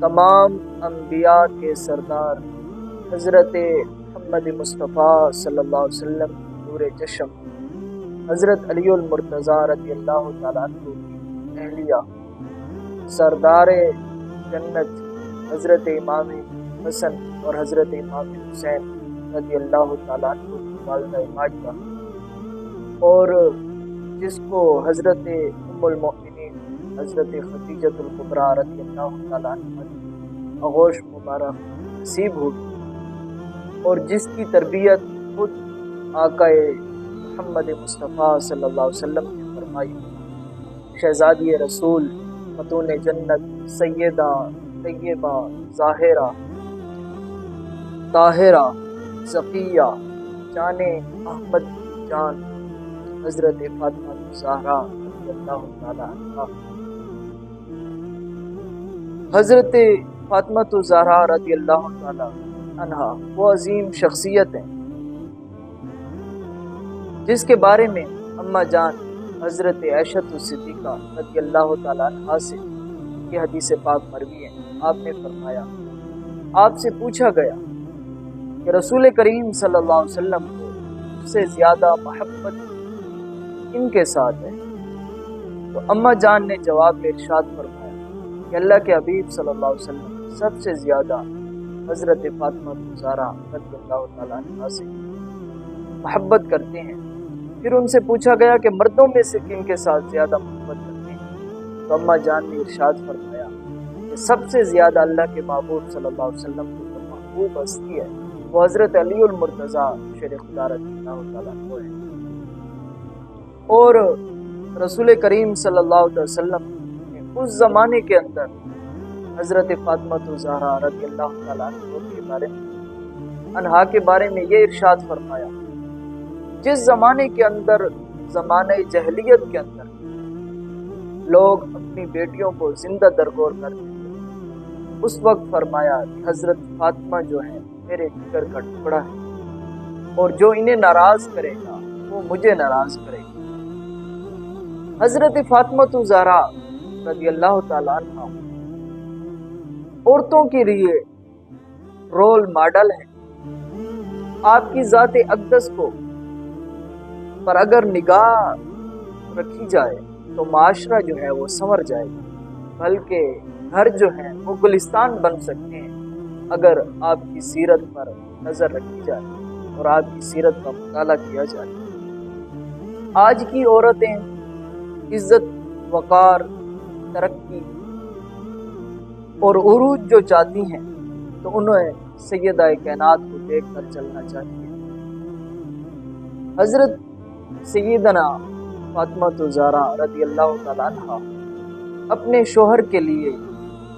تمام انبیاء کے سردار حضرت محمد مصطفیٰ صلی اللہ علیہ وسلم نور چشم حضرت علی المرتضیٰ رضی اللہ تعالیٰ کی اہلیہ، سردار جنت حضرت امام حسن اور حضرت امام حسین رضی اللہ تعالیٰ عنہ کی والدہ ماجدہ۔ اور جس کو حضرت ام المؤمنین حضرت خدیجت القبرہ رضی اللہ تعالیٰ عنہ آغوش مبارک نصیب ہوئی اور جس کی تربیت خود آقا محمد مصطفیٰ صلی اللہ علیہ وسلم نے فرمائی شہزادی رسول فتون جنت، سیدہ، طیبہ، ظاہرہ، طاہرہ ذکیہ جان احمد جان، حضرت فاطمہ زہرا اللہ تعالیٰ حضرت فاطمہ زہرا رضی اللہ تعالیٰ عنہ وہ عظیم شخصیت ہیں۔ جس کے بارے میں اما جان حضرت عیشت الصدیقہ رضی اللہ تعالیٰ عنہ سے یہ حدیث پاک مروی ہے۔ آپ نے فرمایا، آپ سے پوچھا گیا کہ رسول کریم صلی اللہ علیہ وسلم کو سے زیادہ محبت ان کے ساتھ ہے؟ تو اما جان نے جواب میں ارشاد فرمایا کہ اللہ کے حبیب صلی اللہ علیہ وسلم سب سے زیادہ حضرت فاطمہ زارا رضی اللہ تعالیٰ عنہ سے محبت کرتے ہیں۔ پھر ان سے پوچھا گیا کہ مردوں میں سے کن کے ساتھ زیادہ محبت کرتے ہیں؟ تو اما جان نے ارشاد فرمایا کہ سب سے زیادہ اللہ کے محبوب صلی اللہ علیہ وسلم کو جو محبوب ہستی ہے۔ وہ حضرت علی المرتضیٰ شیر خدا رضی اللہ تعالیٰ عنہ ہے اور رسول کریم صلی اللہ علیہ وسلم نے اس زمانے کے اندر حضرت فاطمہ زہرا رضی اللہ تعالیٰ عنہ کے بارے میں انہا کے بارے میں یہ ارشاد فرمایا، جس زمانے کے اندر زمانہ جہلیت کے اندر لوگ اپنی بیٹیوں کو زندہ درگور کرتے اس وقت فرمایا کہ حضرت فاطمہ جو ہے، میرے جگر کا ٹکڑا ہے اور جو انہیں ناراض کرے گا، وہ مجھے ناراض کرے گا۔ حضرت فاطمہ تو زہرا رضی اللہ تعالیٰ عنہ عورتوں کے لیے رول ماڈل ہے آپ کی ذات اقدس کو پر اگر نگاہ رکھی جائے تو معاشرہ جو ہے وہ سنور جائے گا۔ بلکہ گھر جو ہے وہ گلستان بن سکتے ہیں اگر آپ کی سیرت پر نظر رکھی جائے اور آپ کی سیرت کا مطالعہ کیا جائے۔ آج کی عورتیں عزت، وقار، ترقی اور عروج جو چاہتی ہیں، تو انہیں سیدہ کائنات کو دیکھ کر چلنا چاہیے۔ حضرت سیدنا فاطمہ زارا رضی اللہ تعالیٰ عنہ اپنے شوہر کے لیے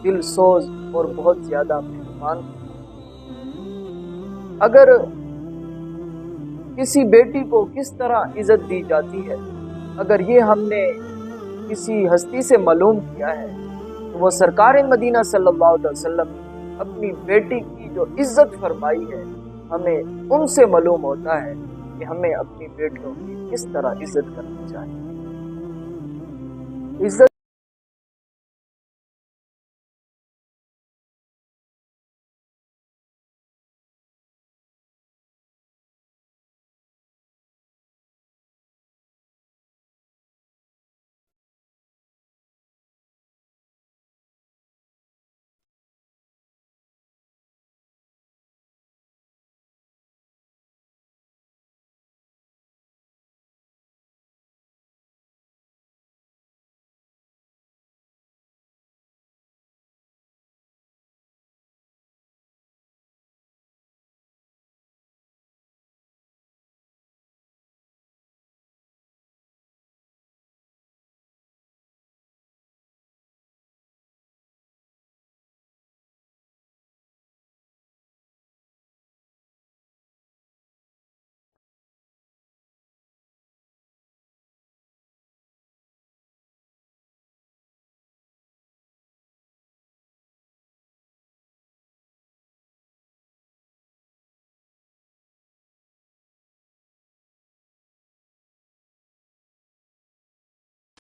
دل سوز اور بہت زیادہ مہربان اگر کسی بیٹی کو کس طرح عزت دی جاتی ہے، اگر یہ ہم نے کسی ہستی سے معلوم کیا ہے تو وہ سرکار مدینہ صلی اللہ علیہ وسلم اپنی بیٹی کی جو عزت فرمائی ہے، ہمیں ان سے معلوم ہوتا ہے کہ ہمیں اپنی بیٹیوں کی کس طرح عزت کرنی چاہیے۔ عزت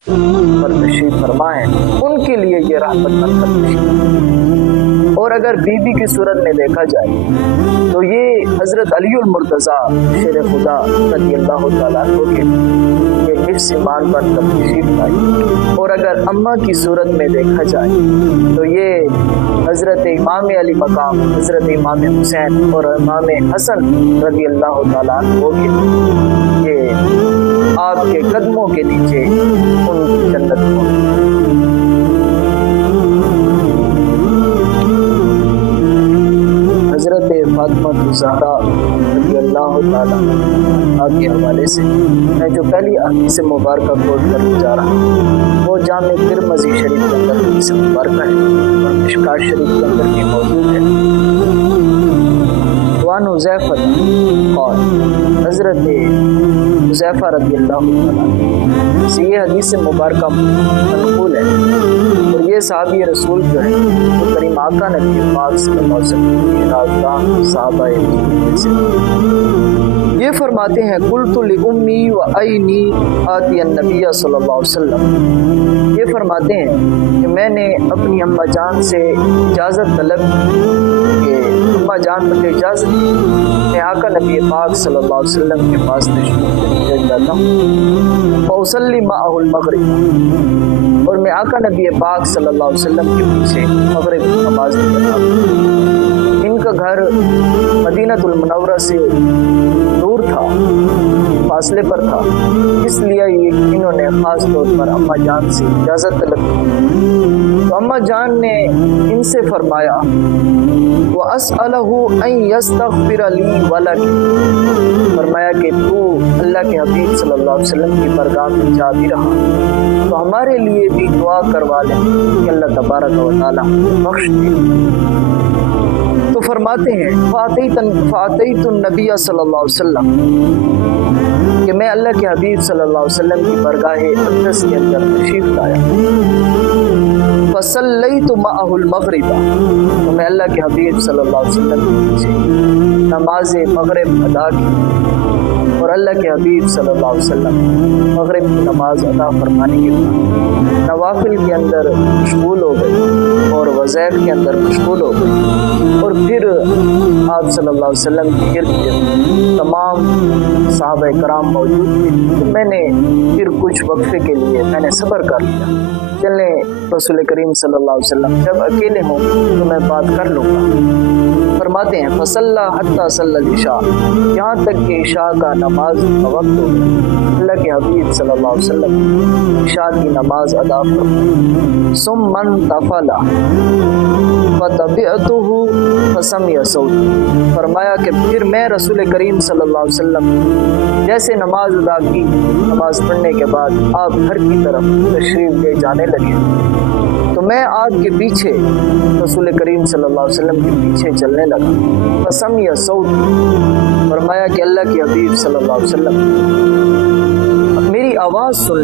پر نشی فرمائیں۔ ان کے لیے یہ رحمت برکت تشریف اور اگر بی بی کی صورت میں دیکھا جائے تو یہ حضرت علی المرتضیٰ شیر خدا رضی اللہ تعالیٰ عنہ کے یہ حفظ ایمان پر تشریف لائی اور اگر اماں کی صورت میں دیکھا جائے تو یہ حضرت امام علی مقام، حضرت امام حسین اور امام حسن رضی اللہ تعالیٰ عنہ کے یہ آپ کے قدموں کے نیچے ان کی جنت کو فاطمہ زہرا رضی اللہ تعالیٰ کے حوالے سے میں جو پہلی حدیث مبارکہ کوٹ کرنے جا رہا ہوں، وہ جامع ترمزی شریف کے اندر حدیث مبارکہ ہے اور مشکار شریف کے اندر بھی موجود ہے۔ وان حضیفت اور حضرت حضیفہ رضی اللہ تعالیٰ سے یہ حدیث مبارکہ منقول ہے۔ اور یہ صحابی رسول جو ہے وہ کریم آقا نبی پاک صلی اللہ علیہ وسلم صحابہ سے۔ یہ فرماتے ہیں، قلت لأمی و اینی آتی النبی صلی اللہ علیہ وسلم۔ یہ فرماتے ہیں کہ میں نے اپنی اماں جان سے اجازت طلب کہ اماں جان مجھے اجازت دی میں آقا نبی پاک صلی اللہ علیہ وسلم کے پاس تشریف لے جاتا ہوں فوسلی معہ المغرب اور میں آقا نبی پاک صلی اللہ علیہ وسلم کے پیچھے مغرب کی نماز پڑھتا ہوں۔ ان کا گھر مدینہ المنورہ سے دور تھا۔ فاصلے پر تھا۔ اس لیے یہ انہوں نے خاص طور پر اماں جان سے اجازت طلب کی۔ تو اماں جان نے ان سے فرمایا وہ فرمایا کہ تو اللہ کے حبیب صلی اللہ علیہ وسلم کی برگاہ میں جا بھی رہا۔ تو ہمارے لیے بھی دعا کروا لیں کہ اللہ تبارک و تعالیٰ بخش دے۔ فرماتے ہیں فاتحت فاتحت النبی صلی اللہ علیہ وسلم، کہ میں اللہ کے حبیب صلی اللہ علیہ وسلم کی برگاہ اقدس کے اندر تشریف لایا۔ فصلی تو ماہ المغربہ تو میں اللہ کے حبیب صلی اللہ علیہ وسلم کی نماز مغرب ادا کی۔ اور اللہ کے حبیب صلی اللہ علیہ وسلم مغرب کی نماز ادا فرمانے کے بعد نوافل کے اندر مشغول ہو گئے اور وظائف کے اندر مشغول ہو گئے اور پھر آپ صلی اللہ علیہ وسلم کے گرد تمام صحابہ کرام موجود تھے۔ میں نے پھر کچھ وقفے کے لیے میں نے صبر کر لیا۔ چلیں رسول کریم صلی اللہ علیہ وسلم، جب اکیلے ہوں تو میں بات کر لوں گا۔ فرماتے ہیں فصل حتیٰ صلی العشاء۔ یہاں تک کہ عشاء کا نماز کا وقت ہو۔ اللہ کے حبیب صلی اللہ علیہ وسلم عشاء کی نماز ادا فرمائے ثم من تفلا فتبعته فسمع صوت فرمایا کہ پھر میں رسول کریم صلی اللہ علیہ وسلم جیسے نماز ادا کی، نماز پڑھنے کے بعد آپ گھر کی طرف تشریف لے جانے لگے۔ تو میں آپ کے پیچھے رسول کریم صلی اللہ علیہ وسلم کے پیچھے چلنے لگا۔ قسم یا سعود فرمایا کہ اللہ کے حبیب صلی اللہ علیہ وسلم، میری آواز سن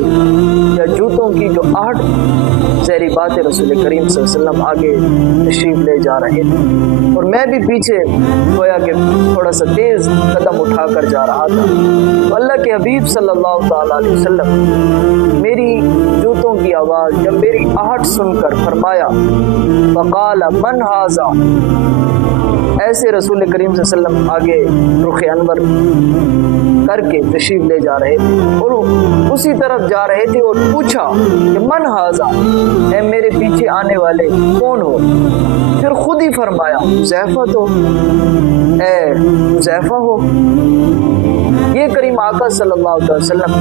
یا جوتوں کی جو آٹھ زہری بات رسول کریم صلی اللہ علیہ وسلم آگے تشریف لے جا رہے تھے اور میں بھی پیچھے گویا کہ تھوڑا سا تیز قدم اٹھا کر جا رہا تھا۔ تو اللہ کے حبیب صلی اللہ تعالیٰ علیہ وسلم، میری جوتوں کی آواز جب میری آہٹ سن کر فرمایا فقال من حاضا ایسے رسول کریم صلی اللہ علیہ وسلم آگے رخ انور کر کے تشریف لے جا رہے تھے اور اسی طرف جا رہے تھے اور پوچھا کہ من حاضا اے میرے پیچھے آنے والے کون ہو؟ پھر خود ہی فرمایا، زیفہ تو۔ اے زیفہ ہو۔ یہ کریم آقا صلی اللہ علیہ وسلم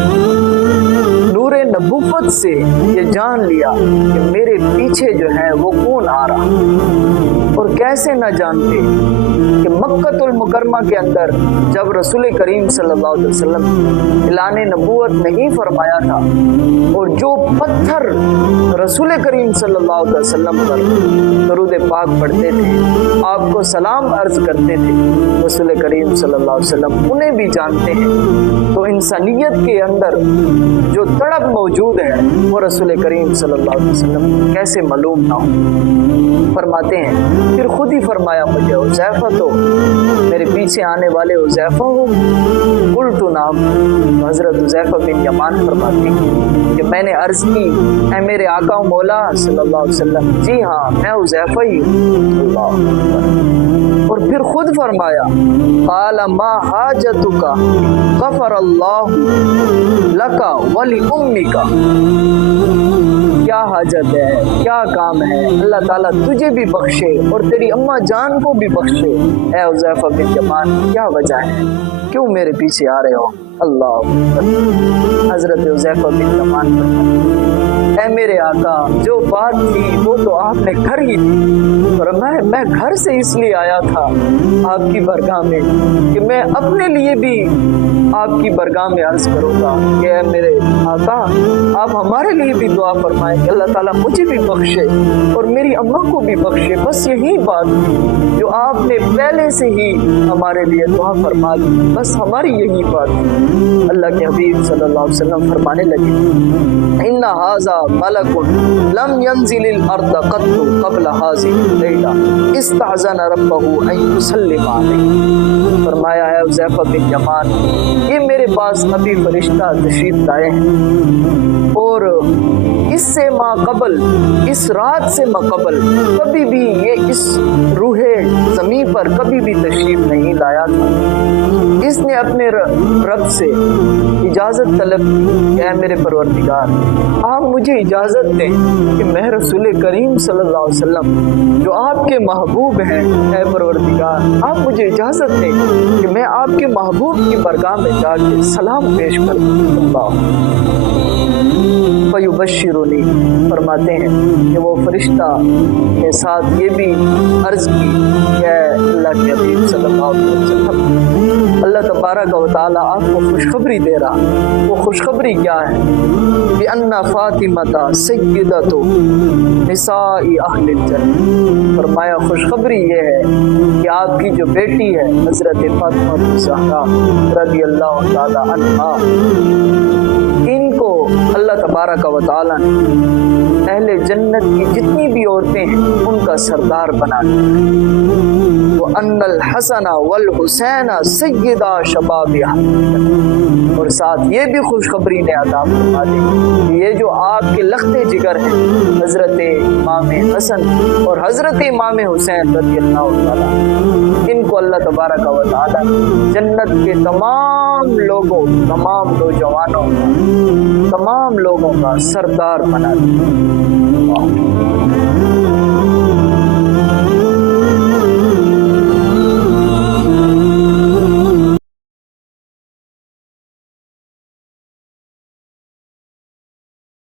نور نبوت سے یہ جان لیا کہ میرے پیچھے جو ہے وہ کون آ رہا۔ اور کیسے نہ جانتے کہ مکت المکرمہ کے اندر جب رسول کریم صلی اللہ علیہ وسلم اعلان نبوت نہیں فرمایا تھا اور جو پتھر رسول کریم صلی اللہ علیہ وسلم پر درود پاک پڑھتے تھے، آپ کو سلام عرض کرتے تھے، رسول کریم صلی اللہ علیہ وسلم انہیں بھی جانتے ہیں۔ تو انسانیت کے اندر جو تڑپ موجود ہے، وہ رسول کریم صلی اللہ علیہ وسلم کیسے معلوم نہ ہو؟ فرماتے ہیں پھر خود ہی فرمایا مجھے، حذیفہ تو میرے پیچھے آنے والے حذیفہ ہو۔ الٹو نام حضرت حذیفہ بن یمان فرماتے ہیں کہ میں نے عرض کی، اے میرے آقا و مولا صلی اللہ علیہ وسلم جی ہاں میں حذیفہ ہی ہوں۔ اللہ اور پھر خود فرمایا، قال ما حاجتک؟ غفر اللہ لکا ولی امک کیا حاجت ہے؟ کیا کام ہے؟ اللہ تعالیٰ تجھے بھی بخشے۔ اور تیری اماں جان کو بھی بخشے۔ اے حذیفہ بن جمان کیا وجہ ہے؟ کیوں میرے پیچھے آ رہے ہو؟ اللہ حضرت حذیفہ بن اے میرے آقا، جو بات تھی وہ تو آپ نے کر ہی دی اور میں میں گھر سے اس لیے آیا تھا آپ کی برگاہ میں کہ میں اپنے لیے بھی آپ کی برگاہ میں عرض کروں گا کہ اے میرے آقا، آپ ہمارے لیے بھی دعا فرمائیں کہ اللہ تعالیٰ مجھے بھی بخشے اور میری اماں کو بھی بخشے۔ بس یہی بات تھی جو آپ نے پہلے سے ہی ہمارے لیے دعا فرما دی۔ بس ہماری یہی بات تھی۔ اللہ کے حبیب صلی اللہ علیہ وسلم فرمانے لگے، ان هذا ملک لم ينزل الارض قط قبل هذه الليله استعذن ربه ان يسلم عليه فرمایا ہے حذیفہ بن یمان، یہ میرے پاس ابھی فرشتہ تشریف لائے ہیں، اور اس سے ما قبل، اس رات سے ما قبل کبھی بھی یہ اس روح زمین پر کبھی بھی تشریف نہیں لایا تھا نے اپنے رب سے اجازت طلب کی کہ اے میرے پروردگار، آپ مجھے اجازت دیں کہ میں رسول کریم صلی اللہ علیہ وسلم، جو آپ کے محبوب ہیں، اے پروردگار، آپ مجھے اجازت دیں کہ میں آپ کے محبوب کی برگاہ میں جا کے سلام پیش کروں اللہ فیبشرونی، فرماتے ہیں کہ وہ فرشتہ کے ساتھ یہ بھی عرض کی کہ اللہ کے حبیب صلی اللہ علیہ وسلم۔ اللہ تبارک و تعالیٰ آپ کو خوشخبری دے رہا وہ خوشخبری کیا ہے؟ کہ انا فاطمہ تو نساء اہل الجنہ۔ فرمایا، خوشخبری یہ ہے کہ آپ کی جو بیٹی ہے، حضرت فاطمہ زہرا رضی اللہ تعالیٰ عنہ ان کو اللہ تبارک و تعالیٰ نے اہل جنت کی جتنی بھی عورتیں ہیں، ان کا سردار بنا دیا۔ وہ ان الحسن والحسین سیدہ شباب اور ساتھ یہ بھی خوشخبری نے عطا فرما دی کہ یہ جو آپ کے لخت جگر ہیں، حضرت امام حسن اور حضرت امام حسین رضی اللہ تعالیٰ، ان کو اللہ تبارک و تعالی جنت کے تمام لوگوں، تمام نوجوانوں کا تمام لوگوں کا سردار بنا دیا۔